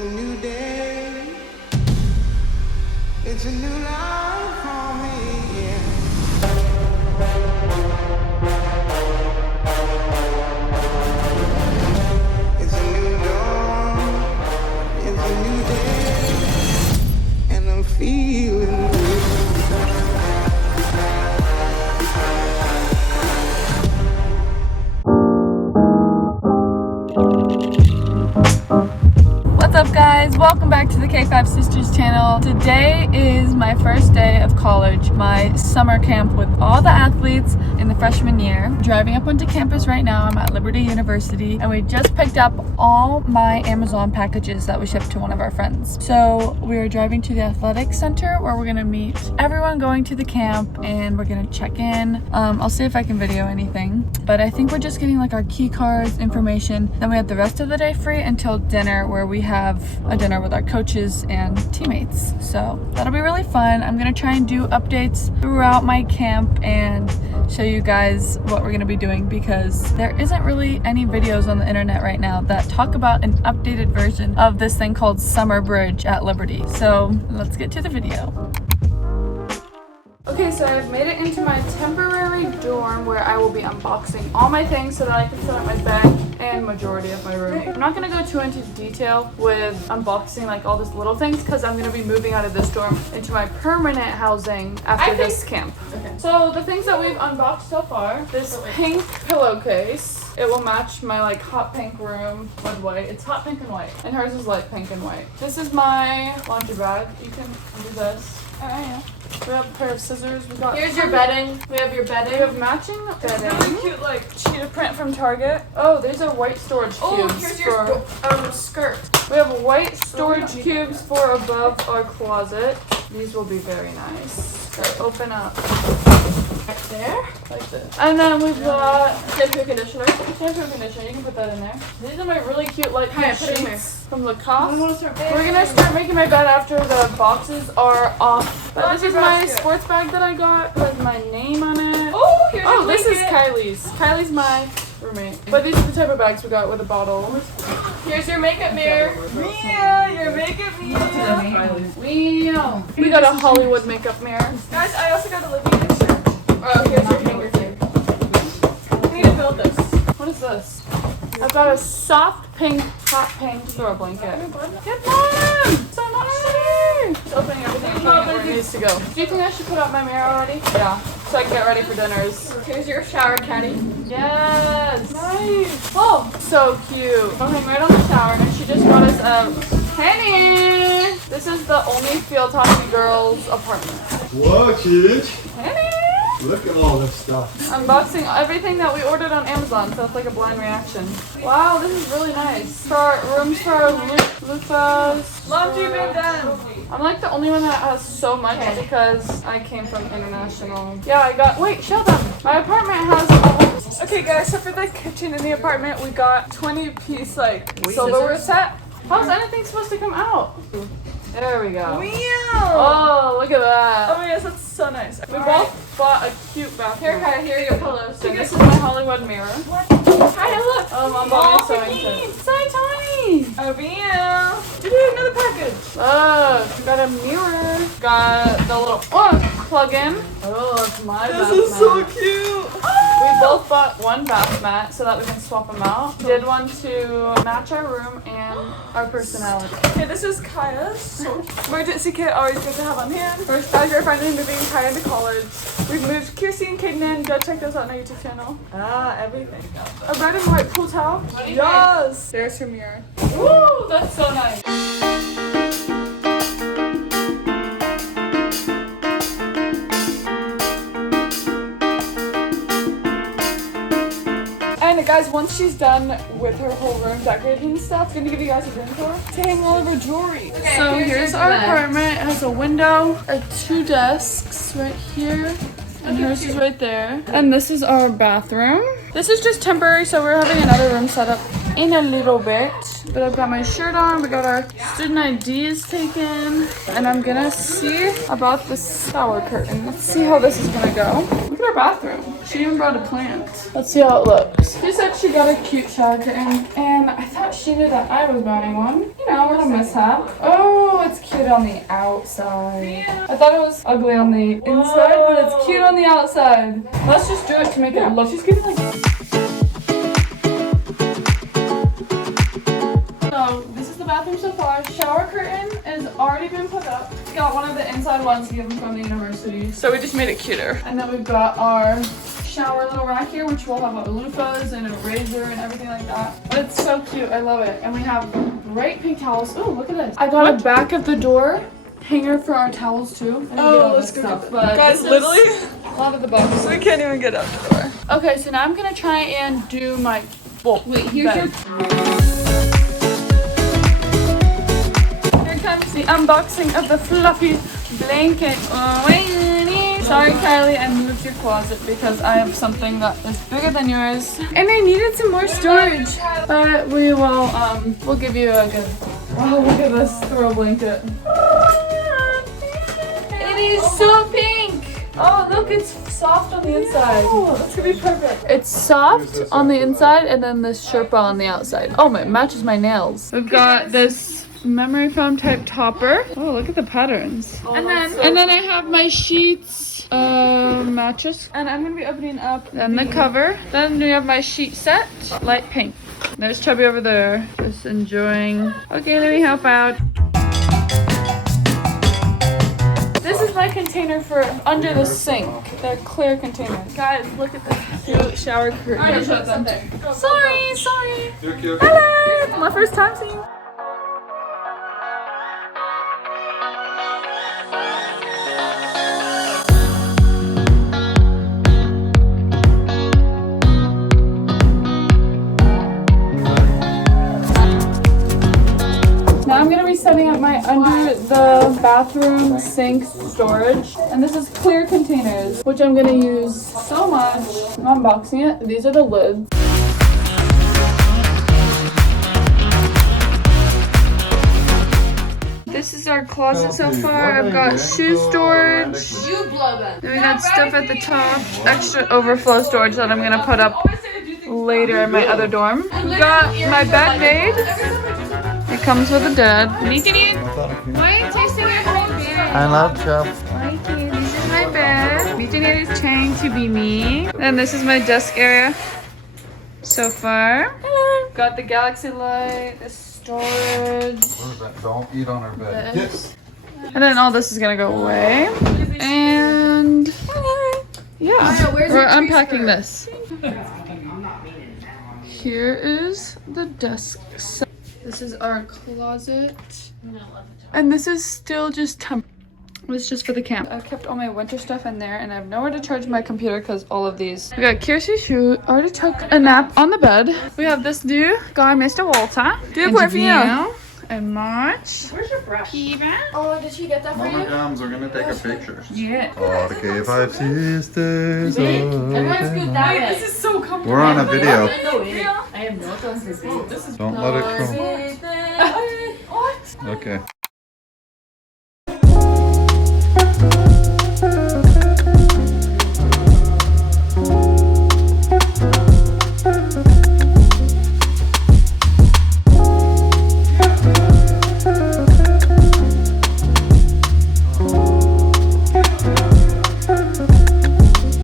a new day. It's a new life for me, yeah. It's a new dawn. It's a new day. And I'm feeling good. What's up, guys? Welcome back to the K5 Sisters channel. Today is my first day of college, my summer camp with all the athletes in the freshman year. I'm driving up onto campus right now. I'm at Liberty University and we just picked up all my Amazon packages that we shipped to one of our friends. So we are driving to the athletic center where we're gonna meet everyone going to the camp and we're gonna check in. I'll see if I can video anything, but I think we're just getting like our key cards, information. Then we have the rest of the day free until dinner, where we have a dinner with our coaches and teammates. So that'll be really fun. I'm gonna try and do updates throughout my camp and show you guys what we're gonna be doing, because there isn't really any videos on the internet right now that talk about an updated version of this thing called Summer Bridge at Liberty. So let's get to the video. Okay, so I've made it into my temporary dorm where I will be unboxing all my things so that I can set up my bed and majority of my room. I'm not gonna go too into detail with unboxing like all these little things because I'm gonna be moving out of this dorm into my permanent housing after this camp. Okay. So the things that we've unboxed so far, this pink pillowcase. It will match my like hot pink room with white. It's hot pink and white, and hers is light pink and white. This is my laundry bag. You can do this. Yeah. We have a pair of scissors. We got. Here's your bedding. We have your bedding. We have matching bedding. Really cute, like cheetah print from Target. Oh, these are white storage cubes. Oh, here's your skirt. We have white storage cubes for above our closet. These will be very nice. So open up. Right there. Like this. And then we've got Shampoo conditioner. shampoo and conditioner. You can put that in there. These are my really cute light pink Put it in there. sheets from Lacoste. We're gonna start making my bed after the boxes are off. But this is my sports bag that I got with my name on it. Oh, here's your this is blanket. Kylie's. Kylie's my roommate. But these are the type of bags we got with a bottle. Here's your makeup mirror. Mia, your makeup mirror. We got a Hollywood makeup mirror. Guys, I also got a lip shirt. Oh, here's your hanger thing. I need to build this. What is this? I've got a soft pink, hot pink throw blanket. Good morning! So nice! Just opening everything and putting it where it needs to go. Do you think I should put out my mirror already? Yeah. So I can get ready for dinners. Here's your shower caddy. Yes! Nice! Oh, so cute. I'll hang right on the shower, and she just brought us a penny! This is the only field hockey girls apartment. Whoa, kid. Penny! Look at all this stuff. Unboxing everything that we ordered on Amazon, so it's like a blind reaction. Wow, this is really nice. For our rooms for our loofahs. Laundry been done. I'm like the only one that has so much because I came from international. Yeah, I got, wait, show them. My apartment has Okay, guys, so for the kitchen in the apartment, we got 20-piece like silverware set. How's anything supposed to come out? There we go. Wow. Oh, look at that. Oh yes, that's so nice. We both bought a cute bathroom. Here are your pillows. So this is my Hollywood mirror. Hi, look. I'm buying sewing kit. So tiny. Oh, yeah. We did another package. Look, we got a mirror. Got the little plug-in. Oh, it's my bath mat. so cute. We both bought one bath mat so that we can swap them out. Did one to match our room and our personality. Okay, this is Kaya's. Emergency kit, always good to have on hand. First, as you're finally moving Kaya into college, we've moved Kirsty and Kaden in. Go check those out on our YouTube channel. Everything. A red and white pool towel. Yes. There's her mirror. Woo, that's so nice. And guys, once she's done with her whole room decorating and stuff, I'm gonna give you guys a room tour to hang all of her jewelry. Okay, so here's our apartment. It has a window, our 2 desks right here, and hers is right there. And this is our bathroom. This is just temporary, so we're having another room set up in a little bit. But I've got my shirt on, we got our student IDs taken, and I'm gonna see about the shower curtain. Let's see how this is gonna go. at our bathroom. She even brought a plant. Let's see how it looks. She said she got a cute shower curtain, and I thought she knew that I was buying one. You know, what a mishap. Oh, it's cute on the outside. I thought it was ugly on the inside, but it's cute on the outside. Let's just do it to make it look. She's getting like. So this is the bathroom so far. Shower curtain has already been put up. Got one of the inside ones given from the university, so we just made it cuter. And then we've got our shower little rack here, which will have loofahs and a razor and everything like that. But it's so cute. I love it. And we have bright pink towels. Oh, look at this. I got a back of the door hanger for our towels too. Oh, let's go get that. Guys, literally a lot of the boxes. we can't even get out the door. Okay, so now I'm gonna try and do my. Well, wait. Here's your. Comes the unboxing of the fluffy blanket. Sorry, Kylie, I moved your closet because I have something that is bigger than yours, and I needed some more storage. But we will, we'll give you a good. Oh, look at this throw blanket. It is so pink. Oh, look, it's soft on the inside. Oh, that's gonna be perfect. It's soft on the inside, and then this Sherpa on the outside. Oh, it matches my nails. We've got this memory foam type topper. Oh, look at the patterns. Oh, and then I have my sheets, mattress, and I'm gonna be opening up then the cover. Then we have my sheet set, light pink. There's Chubby over there, just enjoying. Okay, let me help out. This is my container for under the sink, the clear container. Guys, look at this cute shower curtain. I showed them. Sorry. Hello, my first time seeing you. Now I'm going to be setting up my under the bathroom sink storage. And this is clear containers, which I'm going to use so much. I'm unboxing it. These are the lids. This is our closet so far. I've got shoe storage. Then we got stuff at the top. Extra overflow storage that I'm going to put up later in my other dorm. We got my bed made. It comes with a dad. Why are you tasting your whole bed? I love Chef. This is my bed. Meeting is trying to be me. And this is my desk area so far. Hello. Got the galaxy light, the storage. What is that? Don't eat on our bed. Yes. And then all this is gonna go away. And yeah, we're unpacking this. Here is the desk set. This is our closet. And this is still just it's just for the camp. I kept all my winter stuff in there, and I have nowhere to charge my computer because all of these. We got Kiersey's shoe. Already took a nap on the bed. We have this new guy, Mr. Walter. Do it for you. And March. Where's your brush? Kiva. Oh, did she get that for you? We're gonna take a picture. Yeah. Oh, the K5 sisters. Everyone's good that way. This is so comfortable. We're on a video. I am not on this video. Don't let it come. What? Okay.